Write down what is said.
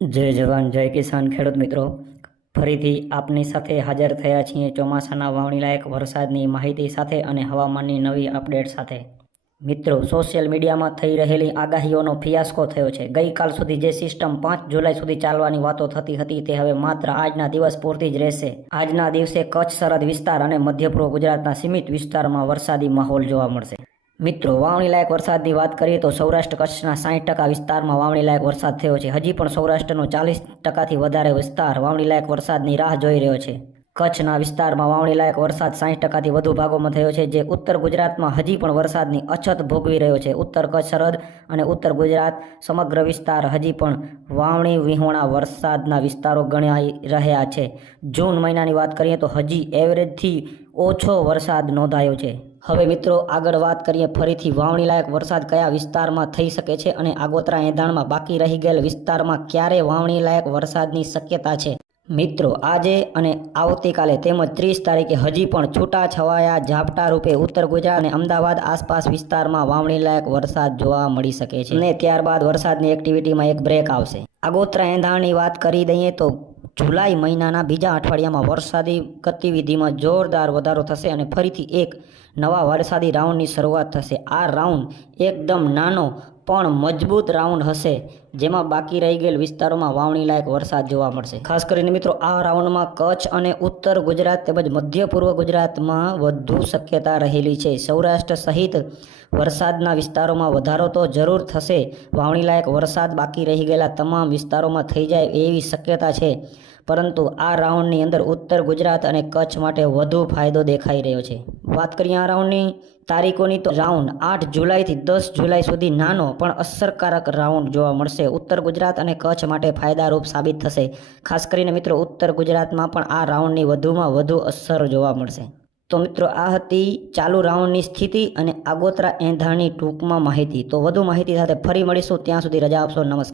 જય જવાન જય કિસાન ખેડૂત મિત્રો, ફરીથી આપની સાથે હાજર થયા છીએ ચોમાસાના વાવણીલાયક વરસાદની માહિતી સાથે અને હવામાનની નવી અપડેટ સાથે. મિત્રો, સોશિયલ મીડિયામાં થઈ રહેલી આગાહીઓનો ફિયાસ્કો થયો છે. ગઈકાલ સુધી જે સિસ્ટમ 5 જુલાઈ સુધી ચાલવાની વાતો થતી હતી તે હવે માત્ર આજના દિવસ પૂરતી જ રહેશે. આજના દિવસે કચ્છ સરહદ વિસ્તાર અને મધ્ય પૂર્વ ગુજરાતના સીમિત વિસ્તારમાં વરસાદી માહોલ જોવા મળશે. મિત્રો, વાવણીલાયક વરસાદની વાત કરીએ તો સૌરાષ્ટ્ર કચ્છના 60% વિસ્તારમાં વાવણીલાયક વરસાદ થયો છે. હજી પણ સૌરાષ્ટ્રનો 40%થી વધારે વિસ્તાર વાવણીલાયક વરસાદની રાહ જોઈ રહ્યો છે. કચ્છના વિસ્તારમાં વાવણીલાયક વરસાદ 60%થી વધુ ભાગોમાં થયો છે, જે ઉત્તર ગુજરાતમાં હજી પણ વરસાદની અછત ભોગવી રહ્યો છે. ઉત્તર કચ્છ સરહદ અને ઉત્તર ગુજરાત સમગ્ર વિસ્તાર હજી પણ વાવણી વિહોણા વરસાદના વિસ્તારો ગણાઈ રહ્યા છે. જૂન મહિનાની વાત કરીએ તો હજી એવરેજથી ઓછો વરસાદ નોંધાયો છે. હવે મિત્રો, આગળ વાત કરીએ ફરીથી વાવણીલાયક વરસાદ કયા વિસ્તારમાં થઈ શકે છે અને આગોતરા એંધાણમાં બાકી રહી ગયેલ વિસ્તારમાં ક્યારે વાવણીલાયક વરસાદની શક્યતા છે. મિત્રો, આજે અને આવતીકાલે તેમજ 30 તારીખે હજી પણ છૂટાછવાયા ઝાપટા રૂપે ઉત્તર ગુજરાત અને અમદાવાદ આસપાસ વિસ્તારમાં વાવણીલાયક વરસાદ જોવા મળી શકે છે અને ત્યારબાદ વરસાદની એક્ટિવિટીમાં એક બ્રેક આવશે. આગોતરા એંધાણની વાત કરી દઈએ તો જુલાઈ મહિનાના બીજા અઠવાડિયામાં વરસાદી ગતિવિધિમાં જોરદાર વધારો થશે અને ફરીથી એક નવા વરસાદી રાઉન્ડની શરૂઆત થશે. આ રાઉન્ડ એકદમ નાનો પણ મજબૂત રાઉન્ડ હશે, જેમાં બાકી રહી ગયેલ વિસ્તારોમાં વાવણીલાયક વરસાદ જોવા મળશે. ખાસ કરીને મિત્રો, આ રાઉન્ડમાં કચ્છ અને ઉત્તર ગુજરાત તેમજ મધ્ય પૂર્વ ગુજરાતમાં વધુ શક્યતા રહેલી છે. સૌરાષ્ટ્ર સહિત વરસાદના વિસ્તારોમાં વધારો તો જરૂર થશે. વાવણીલાયક વરસાદ બાકી રહી ગયેલા તમામ વિસ્તારોમાં થઈ જાય એવી શક્યતા છે, પરંતુ આ રાઉન્ડની અંદર ઉત્તર ગુજરાત અને કચ્છ માટે વધુ ફાયદો દેખાઈ રહ્યો છે. વાત કરીએ આ રાઉન્ડની તારીખોની તો રાઉન્ડ 8 જુલાઈથી 10 જુલાઈ સુધી નાનો પણ અસરકારક રાઉન્ડ જોવા મળશે. ઉત્તર ગુજરાત અને કચ્છ માટે ફાયદારૂપ સાબિત થશે. ખાસ કરીને મિત્રો, ઉત્તર ગુજરાતમાં પણ આ રાઉન્ડની વધુમાં વધુ અસર જોવા મળશે. તો મિત્રો, આ હતી ચાલુ રાઉન્ડની સ્થિતિ અને આગોતરા એંધાણની ટૂંકમાં માહિતી. તો વધુ માહિતી સાથે ફરી મળીશું. ત્યાં સુધી રજા આપશો. નમસ્કાર.